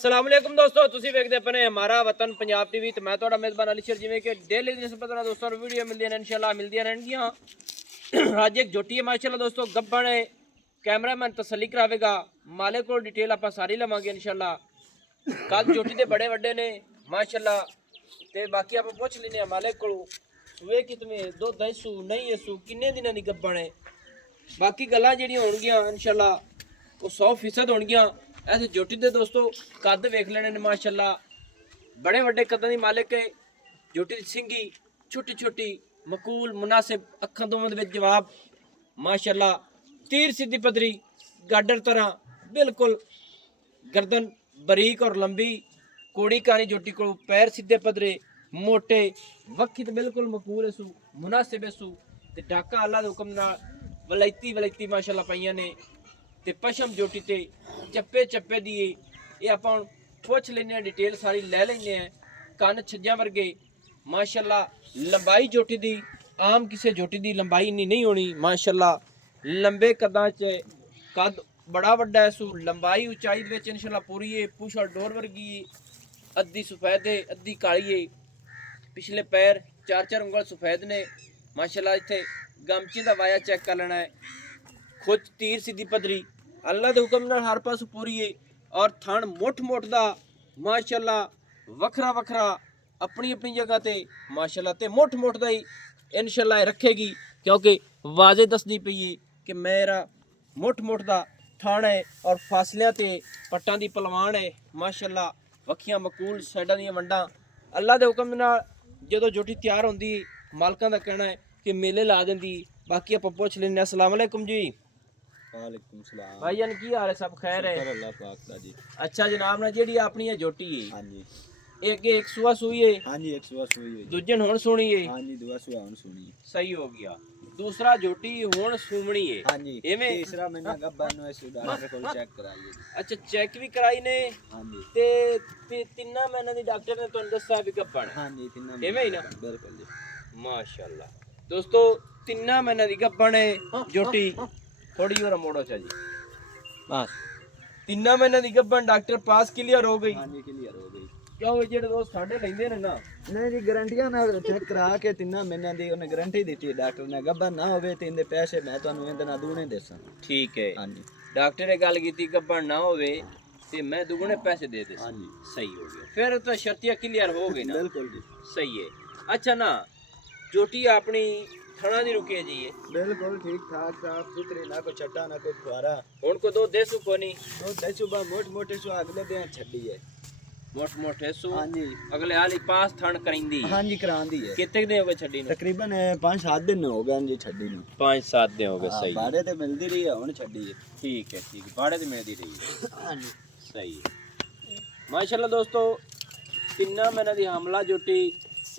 अस्सलाम वालेकुम दोस्तों, तुसी वेखदे अपने हमारा वतन पंजाब टीवी ते मैं तुहाडा मेज़बान अली शेर। जिवें कि डेली दी निस्बत नाल दोस्तों वीडियो मिलदियां ने इंशाल्लाह मिलदियां रहणगियां। अज एक झोटी है माशाल्लाह दोस्तों, गब्बण है। कैमरामैन तसल्ली करावेगा, मालिक कोल डिटेल आपां सारी लवांगे इंशाल्लाह। कद झोटी दे बड़े वड्डे ने माशाल्लाह ते बाकी आपां पुछ लैने आ मालिक कोलों सूए कितने दुध दसू नहीं असू किन्ने दिनां दी गब्बण है। बाकी गल्लां जेहड़ियां होणगियां इंशाल्लाह वो 100% होणगियां। ऐसे झोटी दे दोस्तों कद वेख लेने ने माशाल्लाह, बड़े वड्डे कदां दी मालिक है। झोटी दी सिंगी छोटी छोटी मकूल मुनासिब, अखां दोवां दे विच जवाब माशाल्लाह। तीर सीधी पदरी गाडर तरह बिल्कुल, गर्दन बरीक और लंबी, कोड़ी कहानी झोटी को, पैर सीधे पदरे मोटे, वक्की ते बिल्कुल मकूल है सू मुनासिब है सू ते डाका अल्लाह दे हुक्म नाल वलैती वलैती माशाल्लाह पाइयां ने ते पशम झोटी ते चप्पे चप्पे दी ये आपां पुछ लैने डिटेल सारी लै लैने। कन्न छज्जां वर्गे माशाल्लाह। लंबाई झोटी दी आम किसी झोटी दी लंबाई इन्नी नहीं होनी माशाल्लाह। लंबे कदां च कद बड़ा वड्डा है सू, लंबाई उचाई दे विच इंशाल्लाह पूरी है। पुछ और डोर वर्गी अद्धी सफेद है अद्धी काली है। पिछले पैर चार चार उंगल सफेद ने माशाल्लाह। इत्थे गमची दा वाया चेक कर लेना है। खुद तीर सीधी पदरी अल्लाह दे हुक्म नाल हर पास पूरी है। और थण मुठ मुठ दा माशाल्लाह वखरा वखरा अपनी अपनी जगह ते माशाल्लाह ते मुठ मुठ दा ही इंशाल्लाह रखेगी, क्योंकि वाजे दसदी पई है कि मेरा मुठ मुठ दा थण है और फासलियां ते पट्टां दी पलवान है माशाल्लाह। वखियां मकूल साइडां दियां वंडां अल्लाह दे हुक्म नाल जदों झोटी तैयार होंदी मालकां दा कहना है कि मेले ला देंदी। बाकी आपां पुछ लैने। अस्सलाम वालेकुम जी। वालेकुम सलाम भाईजान की हाल है? सब खैर है? शुक्र अल्लाह पाक दा जी। अच्छा जनाब ना जेड़ी अपनी ये झोटी है हां जी एक सुआ सुई है, हां जी, एक सुबह सुई हुई दूजन हुण सुनी है। हां जी, दुआ सुबह हुन सुनी। सही हो गया। दूसरा झोटी हुण सूमणी है। हां जी, एवें तीसरा महीना गब्बन नो इस डॉक्टर कोल चेक कराई है। अच्छा चेक भी कराई ने हां जी ते तिन्ना महीना दी डॉक्टर ने तुहानू दस्सा भी गब्बन। हां जी, तीन एवें ही ना? बिल्कुल जी। माशाल्लाह दोस्तों तिन्ना महीना दी गब्बन है झोटी। थोड़ी और मोड़ो चा जी बस। तिन्ना महीना दी गब्बन डॉक्टर पास क्लियर हो गई। हां जी, क्लियर हो गई। क्यों जेडे दोस्त साडे लैंदे ने ना नहीं जी, गारंटियां नाल चेक करा के तीन महीनों दी उन्हें गारंटी दी है डॉक्टर ने। गब्बन ना होवे ते इनदे पैसे मैं तुहानू इहदे नाल दूने देसां। ठीक है। हां जी डॉक्टर ने गल की गब्बन ना होवे ते मैं दुगने पैसे दे दे। हां जी, सही हो गया, फिर तो शर्तियां क्लियर हो गई ना। बिल्कुल जी सही है। अच्छा ना चोटी अपनी थणा दी रुके जी है बिल्कुल ठीक ठाक साफ सुथरी, ना कोई छट्टा ना कोई फुआरा। हुण को दो देसु कोनी तो दसू बा मोट मोटे सु अगले दिन छड्डी है। मोट मोटे सु हां जी अगले आली पास थण करिंदी हां जी करांदी है। कितने दिन हो गए छड्डी नु? तकरीबन 5-7 दिन हो गए जी छड्डी नु। 5-7 दिन हो गए। सही है। बाड़े ते मिलदी रही है हुन छड्डी है। ठीक है ठीक है, बाड़े ते मिलदी रही है। हां जी सही है माशाल्लाह दोस्तों। तिन्ना महीना दी हमला झोटी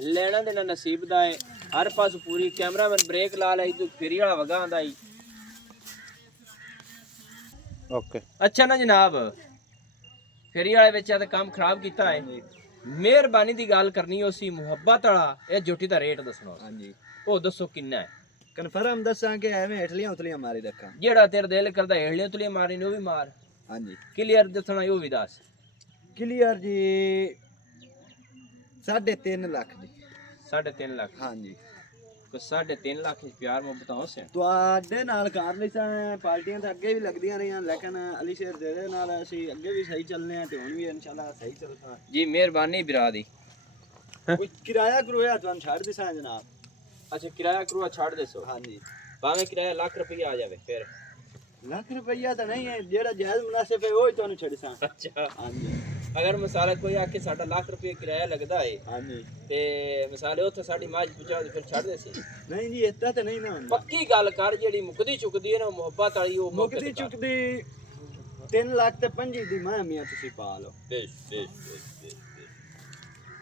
लेना देना नसीब दा है। हर पास पूरी। कैमरामैन ब्रेक ला लाई तो फेरी वाला वगा आंदा ही। ओके अच्छा ना जनाब, फेरी वाले विच ते काम खराब कीता है। मेहरबानी दी गल करनी उसी मुहब्बत वाला ये झोटी दा रेट दसना। हां जी ओ दसो किन्ना है? कन्फर्म दसां के एवें हेठलियां उतलियां मारी रखा। जेड़ा तेरे दिल करदा हेड़ियां तुलियां मारी ने ओ भी मार। हां जी क्लियर दसना ओ भी दस। क्लियर जी 3.5 लाख जी। 3.5 लाख। हां जी को 3.5 लाख प्यार मोहब्बत हो से ਤੁਹਾਡੇ ਨਾਲ ਕਰ ਲਈਸਾਂ ਪਾਰਟੀਆਂ ਤਾਂ ਅੱਗੇ ਵੀ ਲੱਗਦੀਆਂ ਰਹੀਆਂ, ਲੇਕਿਨ ਅਲੀ ਸ਼ੇਰ ਦੇ ਨਾਲ ਅਸੀਂ ਅੱਗੇ ਵੀ ਸਹੀ ਚੱਲਨੇ ਆ ਤੇ ਹੁਣ ਵੀ ਇਨਸ਼ਾਅੱਲਾ ਸਹੀ ਚੱਲਦਾ। जी मेहरबानी बिरा दी। ਕੋਈ ਕਿਰਾਇਆ ਕਰੋਇਆ ਤੁਹਾਨੂੰ ਛੱਡ ਦਿਸਾਂ ਜਨਾਬ। अच्छा किराया करूआ छाड़ देसो। हां जी भावे किराया लाख रुपया आ जावे फिर। ਲੱਖ ਰੁਪਈਆ ਤਾਂ ਨਹੀਂ ਹੈ, ਜਿਹੜਾ ਜਾਇਜ਼ ਮੁਨਾਸਿਬ ਹੈ ਉਹ ਹੀ ਤੁਹਾਨੂੰ ਛੱਡਸਾਂ। अच्छा हां जी अगर मिसाल कोई आके साडा लाख रुपया किराया लगदा है हां जी ते मिसाल उत्थे साडी माज पहुंचा दे फिर छाड़ देसी। नहीं जी इतना तो नहीं ना ਹੁੰਦਾ। पक्की गल कर जेडी मुकदी चुकदी है ना मोहब्बत वाली ओ ਮੁਕਦੀ ਚੁੱਕਦੀ 3 ਲੱਖ ਤੇ 5 ਦੀ ਮੈਂ ਮੀਆਂ ਤੁਸੀਂ ਪਾ ਲਓ। बेश बेश बेश बेश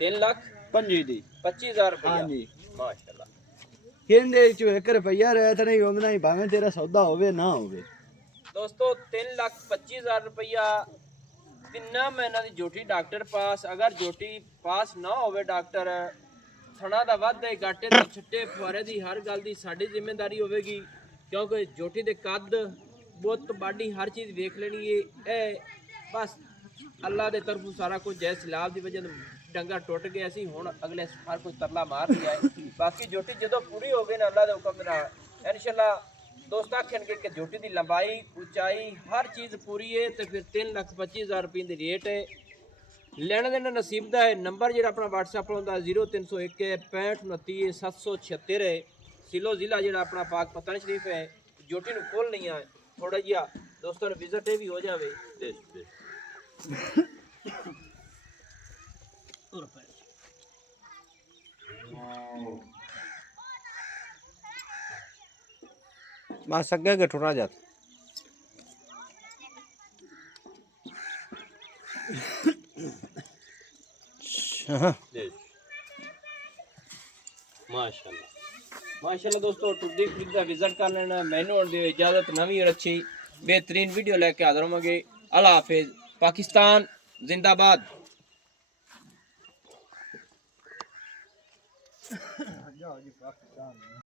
3 लाख 5 ਦੀ 25,000 रुपया। हां जी माशाल्लाह ਕਹਿੰਦੇ ਚ 1 ਰੁਪਈਆ ਰਹਿ ਤਾਂ ਨਹੀਂ ਹੁੰਦਾ, ਨਹੀਂ ਭਾਵੇਂ ਤੇਰਾ ਸੌਦਾ ਹੋਵੇ ਨਾ ਹੋਵੇ। दोस्तों 3,25,000 रुपया तिन्ना महीना दी झोटी डॉक्टर पास। अगर झोटी पास ना होवे डॉक्टर थणा दा वाधे गाटे ते छट्टे फुआरे दी हर गल दी साडी जिम्मेदारी होवेगी, क्योंकि झोटी दे कद बुत बाडी हर चीज़ वेख लेनी है। ए बस ਅੱਲਾ ਦੇ ਤਰਫੋਂ ਸਾਰਾ ਕੁਝ ਜੈ ਸਲਾਬ ਦੀ ਵਜ੍ਹਾ ਤੋਂ ਡੰਗਾ ਟੁੱਟ ਗਿਆ ਸੀ ਹੁਣ ਅਗਲੇ ਹਰ ਕੋਈ ਤਰਲਾ ਮਾਰ ਰਿਹਾ ਹੈ ਬਾਕੀ ਜੋਟੀ ਜਦੋਂ ਪੂਰੀ ਹੋ ਗਈ ਨਾ ਅੱਲਾ ਦੇ ਹੁਕਮ ਦੇ ਨਾਲ ਇਨਸ਼ਾਅੱਲਾ ਦੋਸਤ ਆਖਣਗੇ ਕਿ ਜੋਟੀ ਦੀ ਲੰਬਾਈ ਉਚਾਈ ਹਰ ਚੀਜ਼ ਪੂਰੀ ਹੈ ਤੇ ਫਿਰ 3,25,000 ਰੁਪਏ ਦੀ ਰੇਟ ਹੈ ਲੈਣ ਦੇਣ ਨਸੀਬ ਦਾ ਹੈ ਨੰਬਰ ਜਿਹੜਾ ਆਪਣਾ WhatsApp ਹੁੰਦਾ 0301 6529 776 ਹੈ ਸਿਲੋ ਜ਼ਿਲ੍ਹਾ ਜਿਹੜਾ ਆਪਣਾ ਪਾਕ ਪਤਨ ਸ਼ਰੀਫ ਹੈ ਜੋਟੀ ਨੂੰ ਖੋਲ ਨਹੀਂ ਆ ਥੋੜਾ ਜਿਹਾ ਦੋਸਤਾਂ ਨੂੰ ਵਿਜ਼ਿਟ ਵੀ ਹੋ ਜਾਵੇ बस अगे के ठुरा जात माशाल्लाह दोस्तों टुडी फ्रिज का विजिट कर लेना मैनू और दे इजाजत नवी और अच्छी बेहतरीन वीडियो लेके हाजिर होंगे अल्लाह हाफिज पाकिस्तान जिंदाबाद